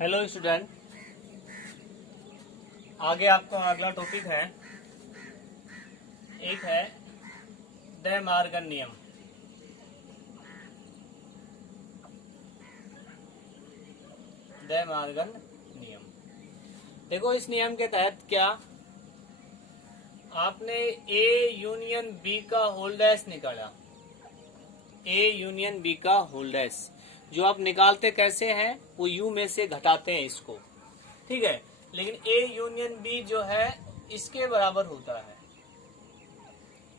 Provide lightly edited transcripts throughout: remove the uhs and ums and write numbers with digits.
Hello student, आगे आपका अगला टॉपिक है। एक है डे मॉर्गन नियम। डे मॉर्गन नियम, देखो इस नियम के तहत क्या आपने ए यूनियन बी का होल डैश निकाला। ए यूनियन बी का होल डैश जो आप निकालते कैसे हैं, वो यू में से घटाते हैं इसको, ठीक है। लेकिन ए यूनियन बी जो है इसके बराबर होता है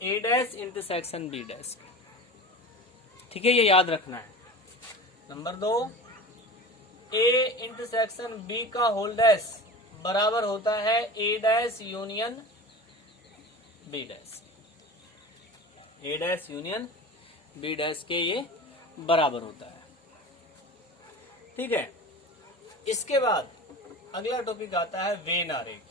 ए डैश इंटरसेक्शन बी डैश, ठीक है, ये याद रखना है। नंबर 2, ए इंटरसेक्शन बी का होल डैश बराबर होता है ए डैश यूनियन बी डैश। ए डैश यूनियन बी डैश के ये बराबर होता है, ठीक है। इसके बाद अगला टॉपिक आता है वेन आरेख।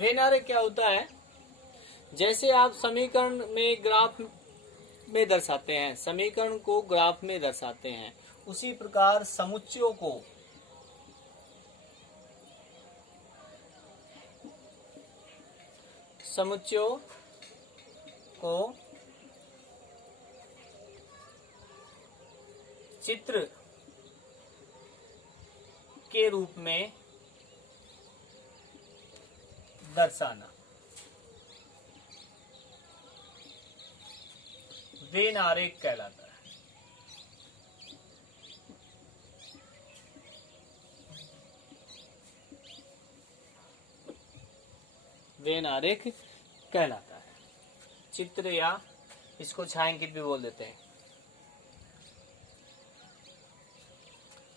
वेन आरेख क्या होता है? जैसे आप समीकरण में ग्राफ में दर्शाते हैं, समीकरण को ग्राफ में दर्शाते हैं, उसी प्रकार समुच्चयों को चित्र के रूप में दर्शाना वेन आरेख कहलाता है। वेन आरेख कहलाता है, चित्र या इसको छायांकित भी बोल देते हैं,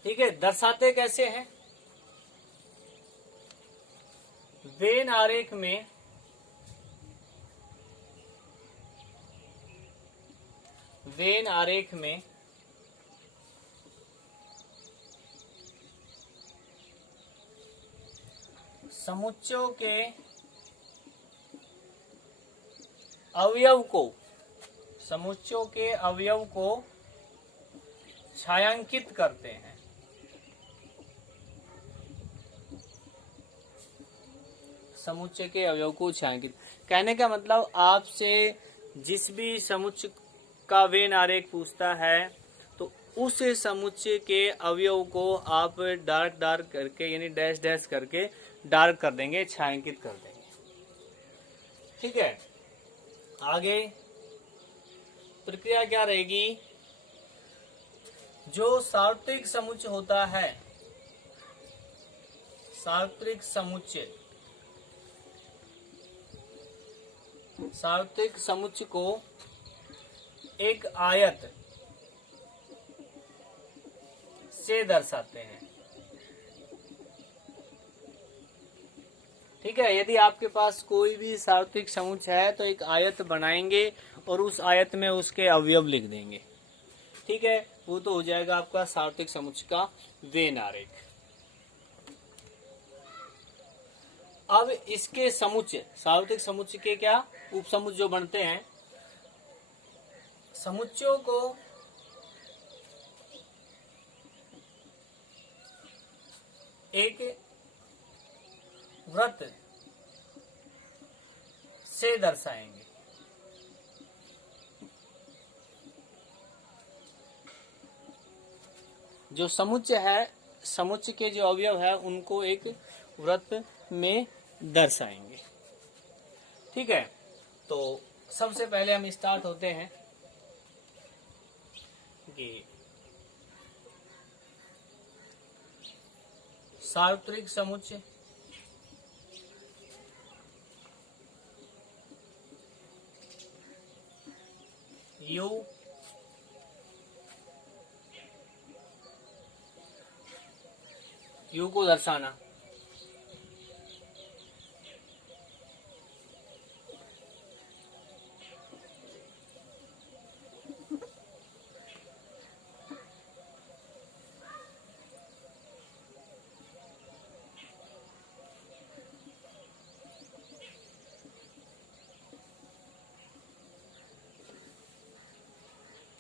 ठीक है। दर्शाते कैसे हैं? वेन आरेख में समुच्चयों के अवयव को छायांकित करते हैं। समुच्चय के अवयव को छायांकित कहने का मतलब, आपसे जिस भी समुच्चय का वेन आरेख पूछता है तो उस समुच्चय के अवयव को आप डार्क करके यानी डैश डैश करके डार्क कर देंगे, छायांकित कर देंगे, ठीक है। आगे प्रक्रिया क्या रहेगी? जो सार्वत्रिक समुच्चय होता है, सार्वत्रिक समुच्चय को एक आयत से दर्शाते हैं, ठीक है। यदि आपके पास कोई भी सार्वत्रिक समुच्चय है तो एक आयत बनाएंगे और उस आयत में उसके अवयव लिख देंगे, ठीक है। वो तो हो जाएगा आपका सार्वत्रिक समुच्चय का वेन आरेख। अब इसके समुच्चय, सार्वत्रिक समुच्चय के क्या उपसमुच्चय जो बनते हैं, समुच्चयों को एक वृत्त से दर्शाएंगे, जो समुच्चय है, समुच्चय के जो अवयव है उनको एक वृत्त में दर्शाएंगे, ठीक है। तो सबसे पहले हम स्टार्ट होते हैं कि सार्वत्रिक समुच्चय यू को दर्शाना,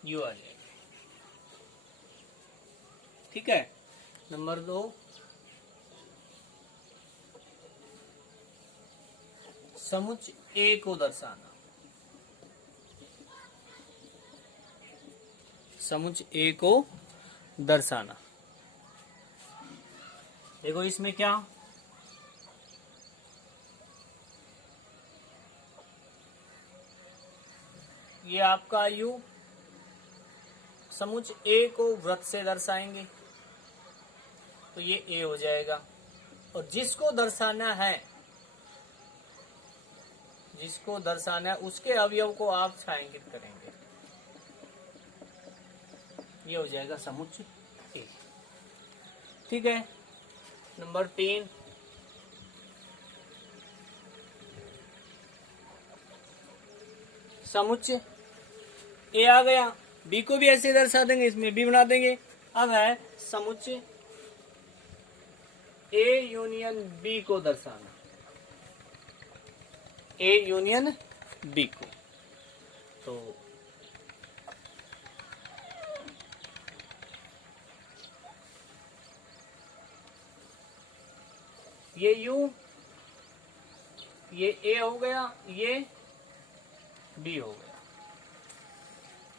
यू आ जाएगा। ठीक है। नंबर 2, समुच्चय ए को दर्शाना। समुच्चय ए को दर्शाना। देखो इसमें क्या, ये आपका यू, समुच्चय ए को वृत्त से दर्शाएंगे तो ये ए हो जाएगा। और जिसको दर्शाना है, जिसको दर्शाना है उसके अवयव को आप छायांकित करेंगे, ये हो जाएगा समुच्चय ए। ठीक है। नंबर 3, समुच्चय ए आ गया, बी को भी ऐसे दर्शा देंगे, इसमें बी बना देंगे। अब है समुच्चय ए यूनियन बी को दर्शाना। ए यूनियन बी को, तो ये यू, ये ए हो गया, ये बी हो गया।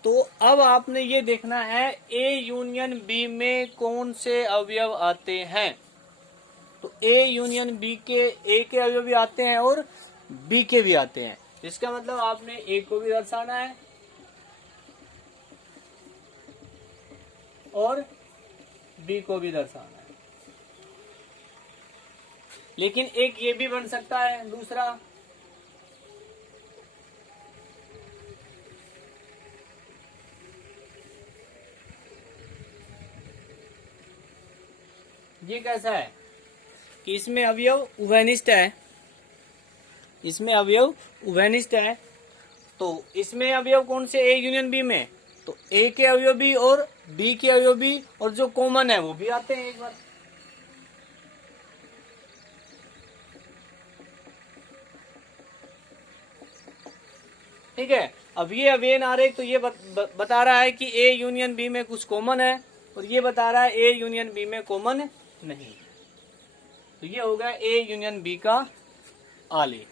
तो अब आपने ये देखना है ए यूनियन बी में कौन से अवयव आते हैं। तो ए यूनियन बी के, ए के अवयव भी आते हैं और बी के भी आते हैं। इसका मतलब आपने ए को भी दर्शाना है और बी को भी दर्शाना है। लेकिन एक ये भी बन सकता है, दूसरा, ये कैसा है कि इसमें अवयव उभयनिष्ठ है, इसमें अवयव उभयनिष्ठ है। तो इसमें अवयव कौन से, ए यूनियन बी में, तो ए के अवयव भी और बी के अवयव भी और जो कॉमन है वो भी आते हैं एक बार। ठीक है। अब ये अवेन आरेख तो ये बता रहा है कि ए यूनियन बी में कुछ कॉमन है और ये बता रहा है ए यूनियन बी में कॉमन नहीं। तो ये हो गया ए यूनियन बी का आलेख।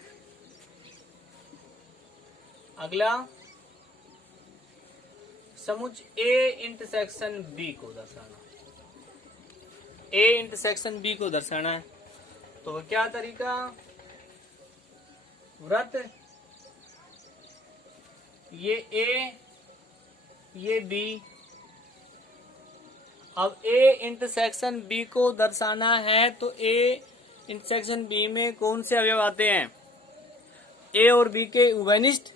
अगला, समुच्चय ए इंटरसेक्शन बी को दर्शाना। ए इंटरसेक्शन बी को दर्शाना है तो क्या तरीका, वृत्त, ये ए, ये बी। अब ए इंटरसेक्शन बी को दर्शाना है तो ए इंटरसेक्शन बी में कौन से अवयव आते हैं, ए और बी के उभयनिष्ठ,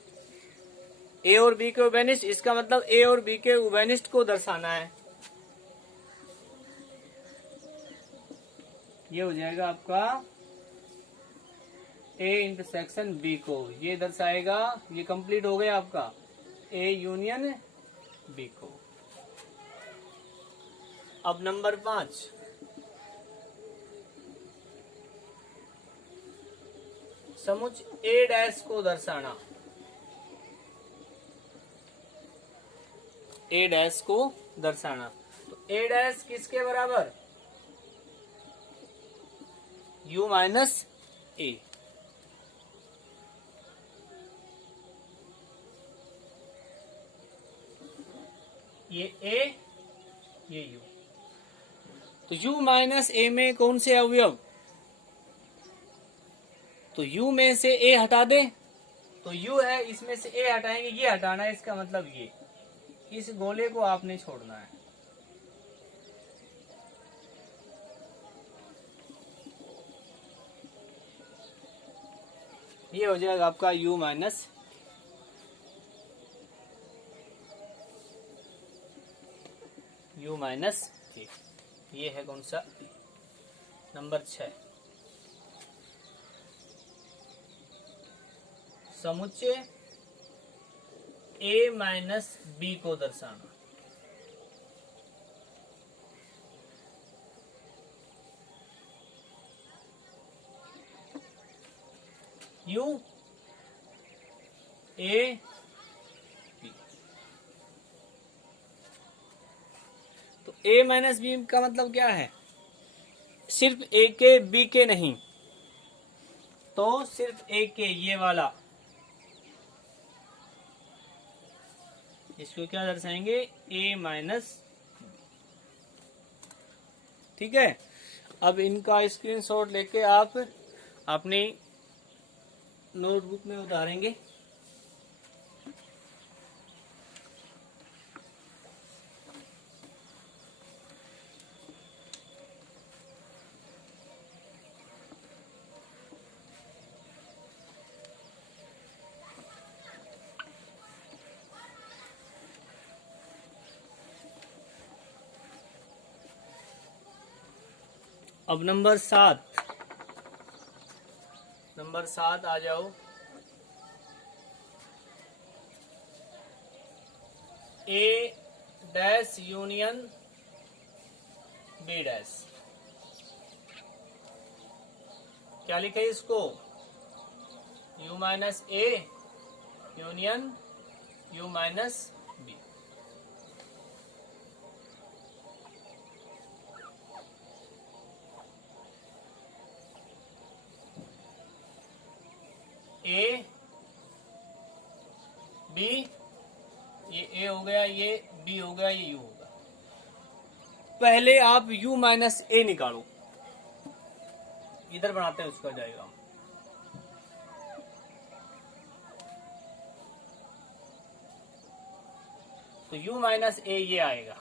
ए और बी के उभयनिष्ठ। इसका मतलब ए और बी के उभयनिष्ठ को दर्शाना है। ये हो जाएगा आपका ए इंटरसेक्शन बी को, ये दर्शाएगा। ये कंप्लीट हो गया आपका ए यूनियन बी को। अब नंबर 5, समुच्चय ए डैश को दर्शाना। ए डैश को दर्शाना तो ए डैश किसके बराबर, यू माइनस ए। ये ए, ये यू। तो u माइनस ए में कौन से अवयव, तो u में से a हटा दे तो u है, इसमें से a हटाएंगे, ये हटाना है। इसका मतलब ये, इस गोले को आपने छोड़ना है। ये हो जाएगा आपका u माइनस, u माइनस ए। ये है कौन सा, नंबर 6, समुच्चय ए माइनस बी को दर्शाना। U, A, B. A minus B का मतलब क्या है, सिर्फ ए के बी के नहीं, तो सिर्फ ए के ये वाला, इसको क्या दर्शाएंगे, ए माइनस। ठीक है, अब इनका स्क्रीनशॉट लेके आप अपनी नोटबुक में उतारेंगे। अब नंबर 7 आ जाओ। A dash union B dash, क्या लिखे इसको, U minus A union U minus B. A B, ये ए हो गया, ये बी हो गया, ये यू होगा। पहले आप u माइनस ए निकालो, इधर बनाते हैं उसका जाएगा। तो u माइनस ए ये आएगा,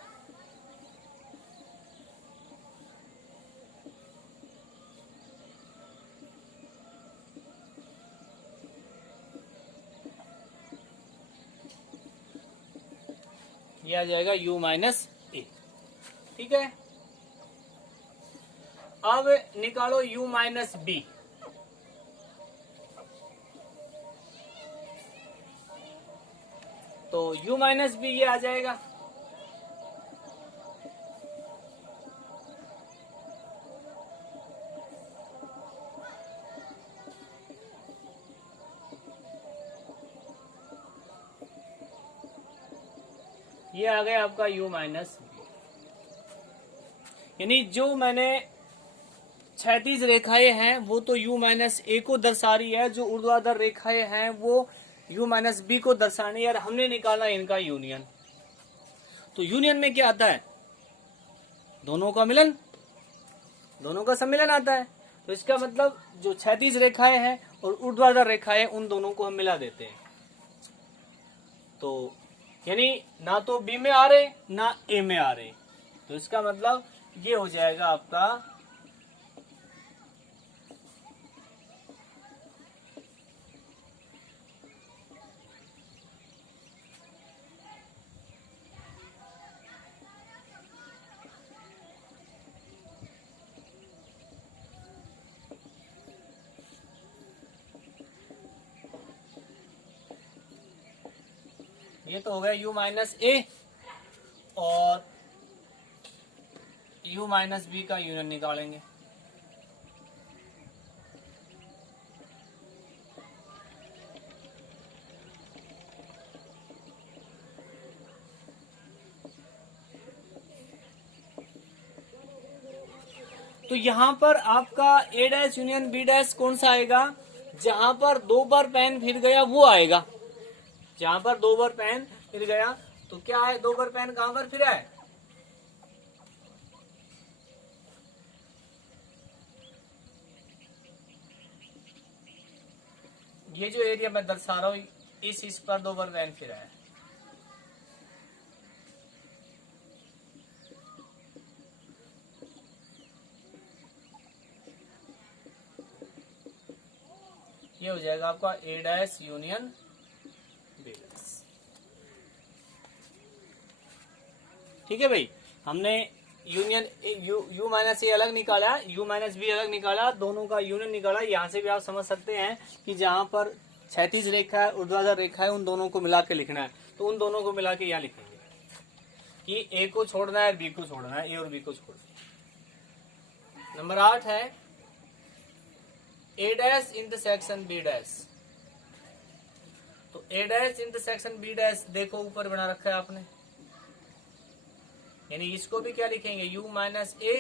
ये आ जाएगा u माइनस ए। ठीक है, अब निकालो u माइनस बी। तो u माइनस बी ये आ जाएगा, ये आ गया आपका u माइनस बी। यानी जो मैंने क्षैतिज रेखाएं हैं वो तो u माइनस ए को दर्शा रही है, जो ऊर्ध्वाधर रेखाएं हैं वो u माइनस बी को दर्शानी है। यार हमने निकाला इनका यूनियन, तो यूनियन में क्या आता है, दोनों का मिलन, दोनों का सम्मिलन आता है। तो इसका मतलब जो क्षैतिज रेखाएं हैं और ऊर्ध्वाधर रेखाएं, उन दोनों को हम मिला देते हैं। तो यानी ना तो बी में आ रहे ना ए में आ रहे, तो इसका मतलब ये हो जाएगा आपका ये तो हो गया u माइनस ए, और u माइनस बी का यूनियन निकालेंगे। तो यहां पर आपका a dash union b dash कौन सा आएगा, जहां पर 2 बार पेन फिर गया वो आएगा। जहां पर 2 बार पेन फिर गया, तो क्या है, 2 बार पेन कहां पर फिरा है, ये जो एरिया मैं दर्शा रहा हूं, इस पर 2 बार पेन फिरा है। ये हो जाएगा आपका ए डैश यूनियन बी डैश। ठीक है भाई, हमने यूनियन यू माइनस ए अलग निकाला, यू माइनस बी अलग निकाला, दोनों का यूनियन निकाला। यहाँ से भी आप समझ सकते हैं कि जहां पर क्षैतिज रेखा है, ऊर्ध्वाधर रेखा है, उन दोनों को मिला के लिखना है। तो उन दोनों को मिला के यहाँ लिखेंगे कि ए को छोड़ना है, बी को छोड़ना है, ए और बी को छोड़ना है। नंबर 8 है ए डैश इंटरसेक्शन बी डैश। तो ए डैश इंटरसेक्शन बी डैश देखो ऊपर बना रखा है आपने, यानी इसको भी क्या लिखेंगे, u minus A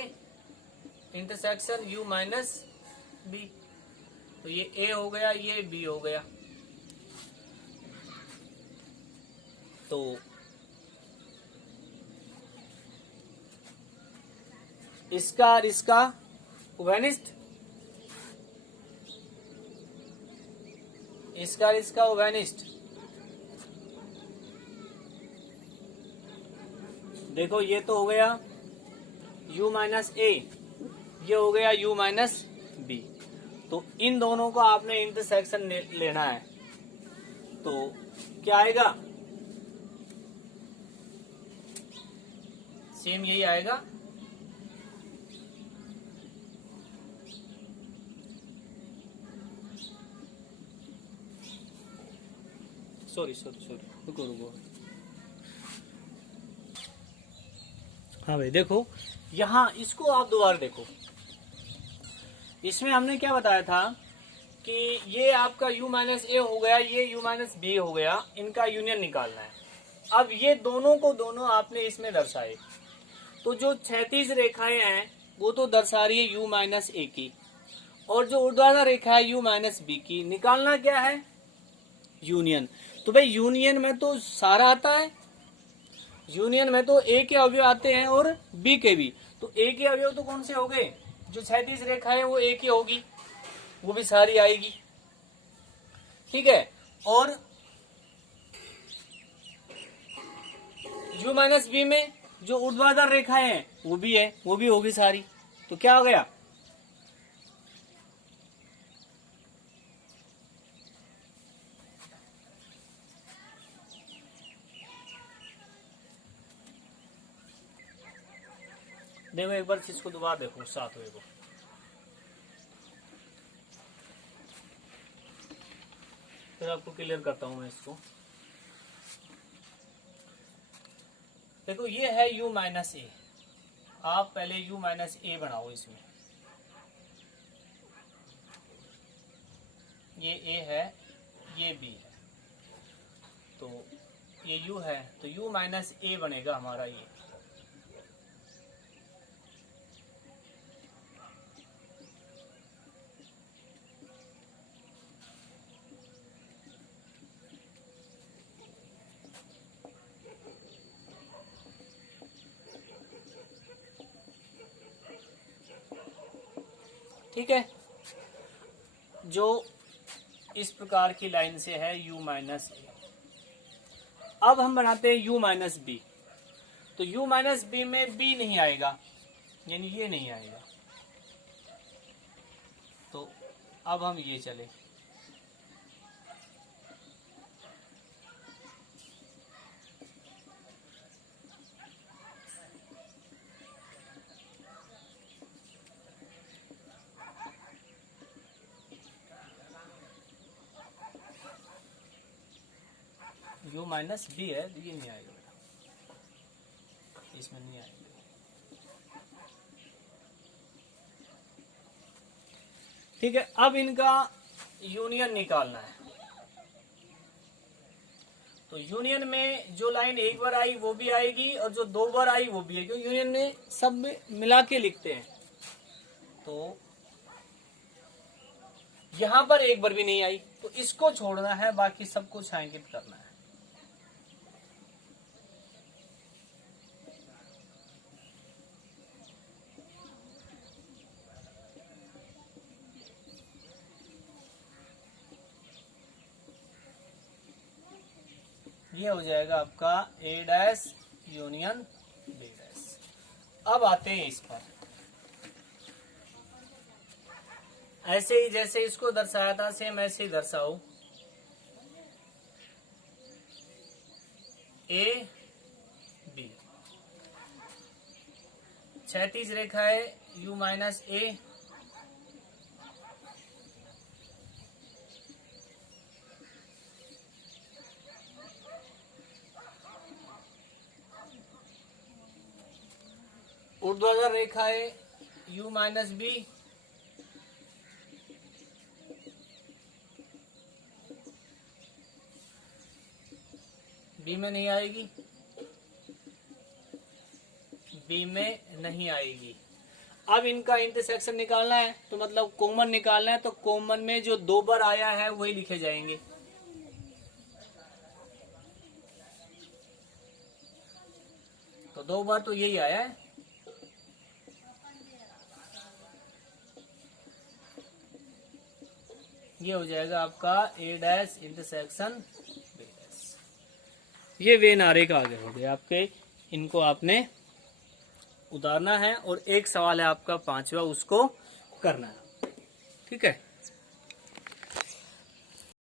intersection u minus B. तो ये a हो गया, ये b हो गया। तो इसका और इसका उभयनिष्ठ, इसका और इसका उभयनिष्ठ। देखो ये तो हो गया u माइनस ए, ये हो गया u माइनस बी। तो इन दोनों को आपने इंटरसेक्शन लेना है, तो क्या आएगा, सेम यही आएगा। सॉरी रुको। हाँ भाई देखो, यहाँ इसको आप दोबारा देखो। इसमें हमने क्या बताया था कि ये आपका u माइनस ए हो गया, ये u माइनस बी हो गया, इनका यूनियन निकालना है। अब ये दोनों को दोनों आपने इसमें दर्शाए, तो जो क्षैतिज रेखाएं हैं वो तो दर्शा रही है u माइनस ए की, और जो ऊर्ध्वाधर रेखा है u माइनस बी की। निकालना क्या है, यूनियन। तो भाई यूनियन में तो सारा आता है, यूनियन में तो ए के अवयव आते हैं और बी के भी। तो ए के अवयव तो कौन से हो गए, जो क्षैतिज रेखा है वो ए की होगी, वो भी सारी आएगी, ठीक है। और u माइनस बी में जो ऊर्ध्वाधर रेखाएं हैं वो भी है, वो भी होगी सारी। तो क्या हो गया, देखो एक बार इसको दोबारा देखो साथ हुए को। फिर आपको क्लियर करता हूं मैं इसको। देखो ये है u माइनस ए, आप पहले u माइनस ए बनाओ इसमें। ये a है, ये b है, तो ये u है, तो u माइनस ए बनेगा हमारा ये। ठीक है, जो इस प्रकार की लाइन से है u माइनस ए। अब हम बनाते हैं u माइनस बी। तो u माइनस बी में b नहीं आएगा, यानी ये नहीं आएगा। तो अब हम ये चले, u माइनस बी है, ये नहीं आएगा बेटा, इसमें नहीं आएगा। ठीक है, अब इनका यूनियन निकालना है। तो यूनियन में जो लाइन एक बार आई वो भी आएगी, और जो दो बार आई वो भी है, क्योंकि यूनियन में सब में मिला के लिखते हैं। तो यहां पर एक बार भी नहीं आई, तो इसको छोड़ना है, बाकी सब कुछ छायांकित करना है। ये हो जाएगा आपका a dash union b dash. अब आते हैं इस पर, ऐसे ही जैसे इसको दर्शाया था सेम ऐसे ही दर्शाओ। a b, क्षैतिज रेखा है u माइनस ए, ऊर्ध्वाधर रेखा है u माइनस बी, बी में नहीं आएगी। बी में नहीं आएगी। अब इनका इंटरसेक्शन निकालना है तो मतलब कॉमन निकालना है, तो कॉमन में जो 2 बार आया है वही लिखे जाएंगे। तो 2 बार तो यही आया है। ये हो जाएगा आपका ए डैश इंटरसेक्शन बी डैश। ये वेन आरे का आगे हो गया आपके। इनको आपने उतारना है और एक सवाल है आपका 5वां, उसको करना है। ठीक है।